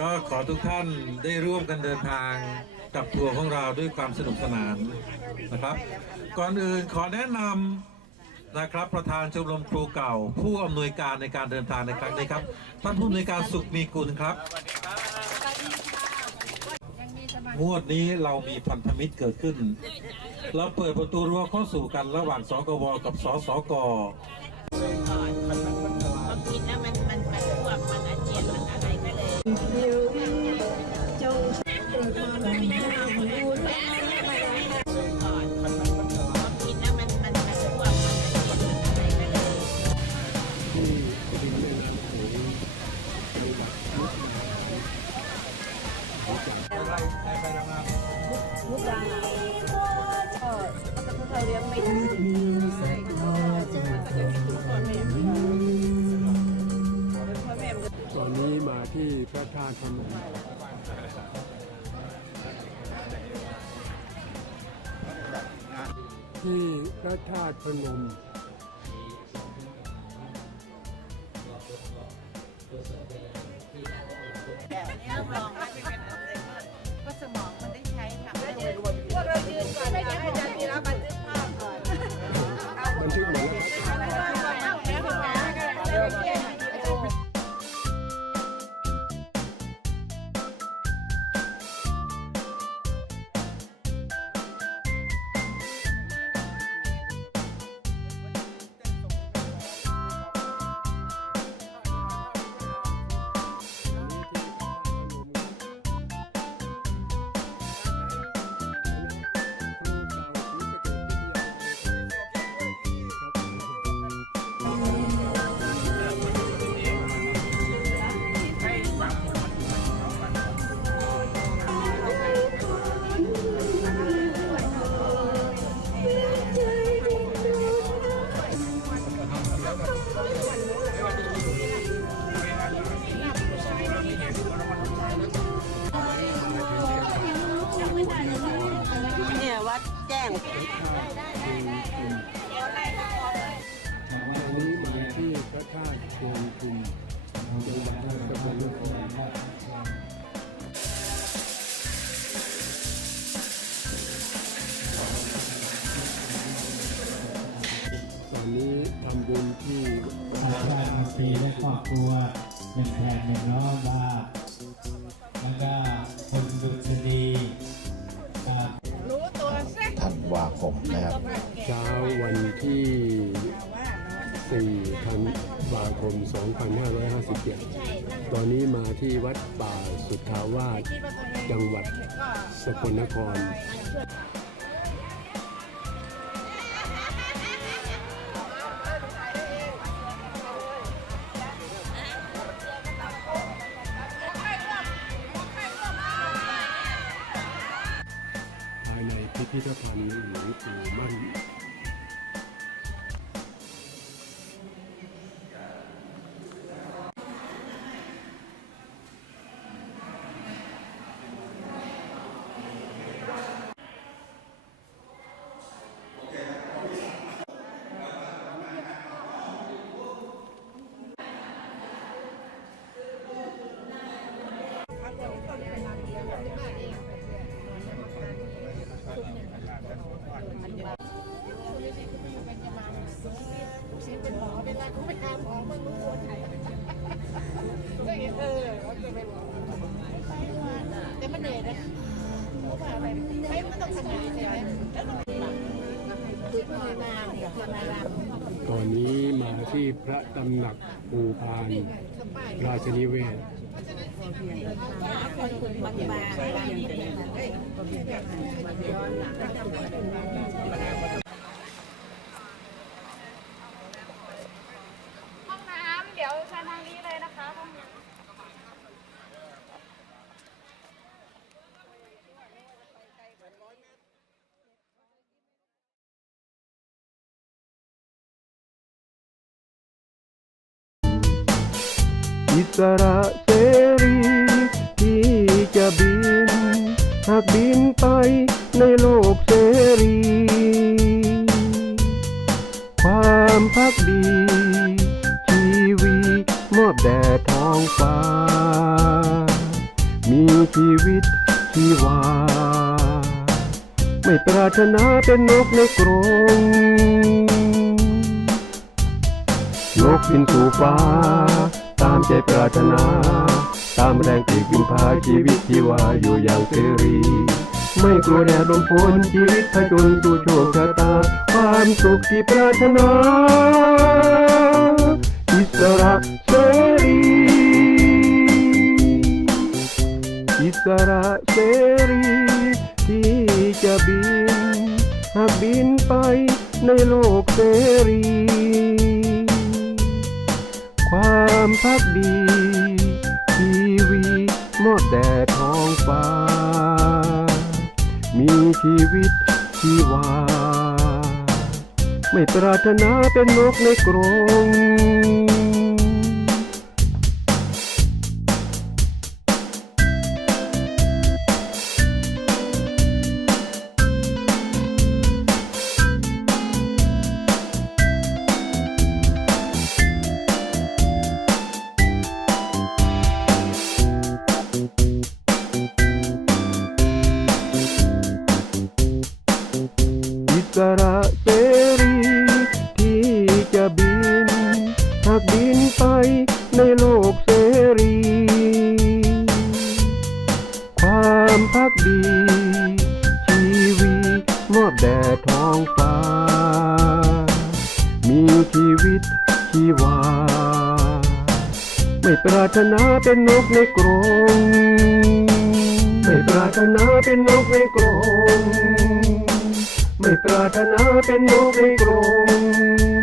ก็ขอทุกท่านได้ร่วมกันเดินทางกับทัวร์ของเราด้วยความสนุกสนานนะครับ ก่อนอื่นขอแนะนำนะครับประธานชมรมครูเก่า ผู้อำนวยการในการเดินทางในครั้งนี้ครับท่านผู้อำนวยการสุขมีกุลครับงวดนี้เรามีพันธมิตรเกิดขึ้น เราเปิดประตูรั้วเข้าสู่กันระหว่างสกวกับสสกควา มคิดนะมันมันมันอ้วกมันอาเจียนมันอะไรก็เลยมคิดนะมันมันมันอ้วกมันอาเจียนมันอะไรก็เลยมุกดาหารก็เราเลี้ยงไม่ได้าชนที่พระธาตุพนม ซีและครอบครัวหนึ่งแผ่นหนึ่งร้อยบาแล้วก็คุณดุษฎีครับธันวาคมนะครับเช้าวันที่4ธันวาคม 2557 ตอนนี้มาที่วัดป่าสุทธาวาสจังหวัดสกลนคร 세자 반이 5마리 ายในพิพิธภัณฑ์หลวงปู่มั่นแต่มันเหนื่อยนะเพราะว่าอะไรใช้มันต้องทำงานใช่ไหมแล้วต้องปรับคือพอมาเนี่ยพอมาลำตอนนี้มาที่พระตำหนักภูพานราชนิเวศบางบางบางเดียวเอ้ยห้องน้ำเดี๋ยวเชิญทางนี้เลยนะคะห้องน้ำ อิสระเสรีที่จะบิน หากบินไปในโลกเสรี ความพักดีชีวีมอบแด่ท้องฟ้า มีชีวิตชีวา ไม่ปรารถนาเป็นนกในกรงนกบินสู่ฟ้า ตามใจปรารถนา ตามแรงปีกบินพาชีวิตที่ว่าอยู่อย่างเสรี ไม่กลัวแดดลมฝนชีวิตผจญสู่โชคชะตา ความสุขที่ปรารถนาอิสระเสรีอิสระเสรีที่จะบินหากบินไปในโลกเสรีความ พักดี ทีวีมอดแดดท้องฟ้า มีชีวิตชีวา ไม่ปรารถนาเป็นนกในกรง ท้องฟ้า มีชีวิตชีวา ไม่ปรารถนาเป็นนกในกรงไม่ปรารถนาเป็นนกในกรงไม่ปรารถนาเป็นนกในกรง